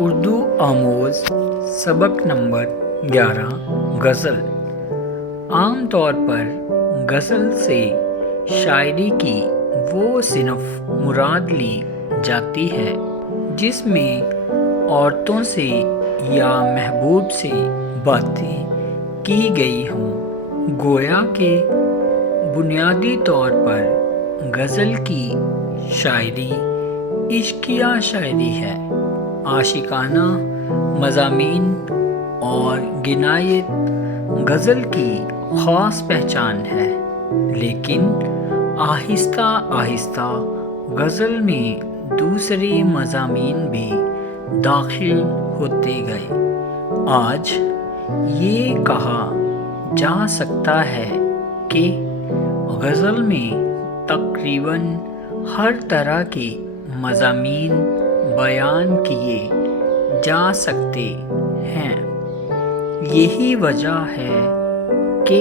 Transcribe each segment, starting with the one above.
اردو آموز سبق نمبر 11 غزل۔ عام طور پر غزل سے شاعری کی وہ صنف مراد لی جاتی ہے جس میں عورتوں سے یا محبوب سے باتیں کی گئی ہوں۔ گویا کہ بنیادی طور پر غزل کی شاعری عشقیہ شاعری ہے۔ عاشقانہ مضامین اور غنایت غزل کی خاص پہچان ہے، لیکن آہستہ آہستہ غزل میں دوسرے مضامین بھی داخل ہوتے گئے۔ آج یہ کہا جا سکتا ہے کہ غزل میں تقریباً ہر طرح کے مضامین بیان کیے جا سکتے ہیں۔ یہی وجہ ہے کہ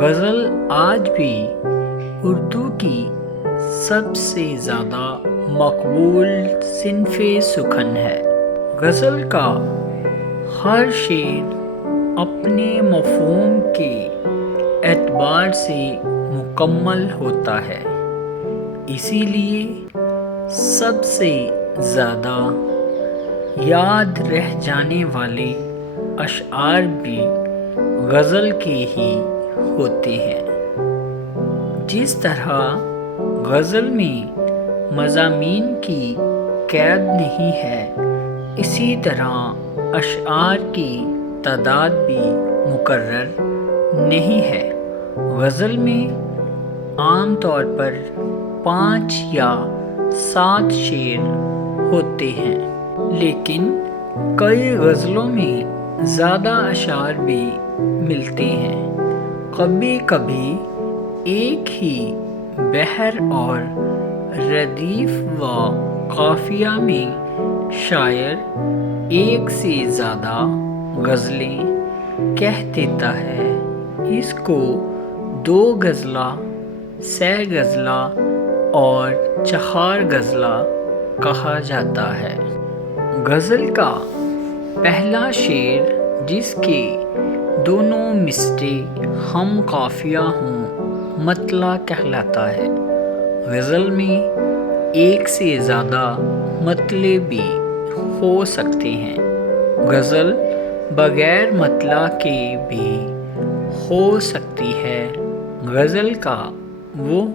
غزل آج بھی اردو کی سب سے زیادہ مقبول صنف سخن ہے۔ غزل کا ہر شعر اپنے مفہوم کے اعتبار سے مکمل ہوتا ہے، اسی لیے سب سے زیادہ یاد رہ جانے والے اشعار بھی غزل کے ہی ہوتے ہیں۔ جس طرح غزل میں مضامین کی قید نہیں ہے، اسی طرح اشعار کی تعداد بھی مقرر نہیں ہے۔ غزل میں عام طور پر 5 یا 7 شعر ہوتے ہیں، لیکن کئی غزلوں میں زیادہ اشعار بھی ملتے ہیں۔ کبھی کبھی ایک ہی بحر اور ردیف و قافیہ میں شاعر ایک سے زیادہ غزلیں کہہ دیتا ہے۔ اس کو 2 غزلہ، 3 غزلہ اور 4 غزلہ کہا جاتا ہے۔ غزل کا پہلا شعر جس کے دونوں مصرے ہم قافیہ ہوں مطلع کہلاتا ہے۔ غزل میں ایک سے زیادہ مطلع بھی ہو سکتے ہیں۔ غزل بغیر مطلع کے بھی ہو سکتی ہے۔ غزل کا وہ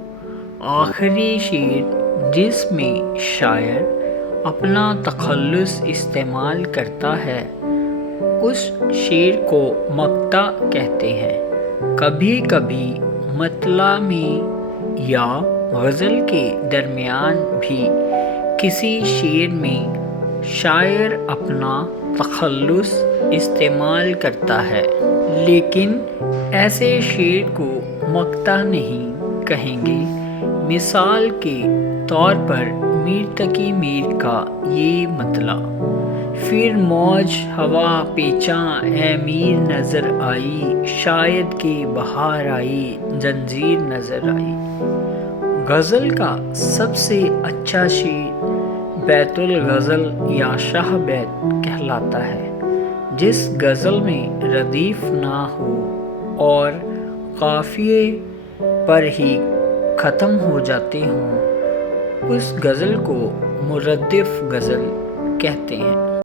آخری شعر جس میں شاعر اپنا تخلص استعمال کرتا ہے، اس شعر کو مقطع کہتے ہیں۔ کبھی کبھی مطلع میں یا غزل کے درمیان بھی کسی شعر میں شاعر اپنا تخلص استعمال کرتا ہے، لیکن ایسے شعر کو مقطع نہیں کہیں گے۔ مثال کے طور پر میر تقی میر کا یہ مطلع: پھر موج ہوا پیچاں اے میر نظر آئی، شاید کہ بہار آئی زنجیر نظر آئی۔ غزل کا سب سے اچھا شعر بیت الغزل یا شاہ بیت کہلاتا ہے۔ جس غزل میں ردیف نہ ہو اور قافیے پر ہی ختم ہو جاتے ہوں، اس غزل کو مردف غزل کہتے ہیں۔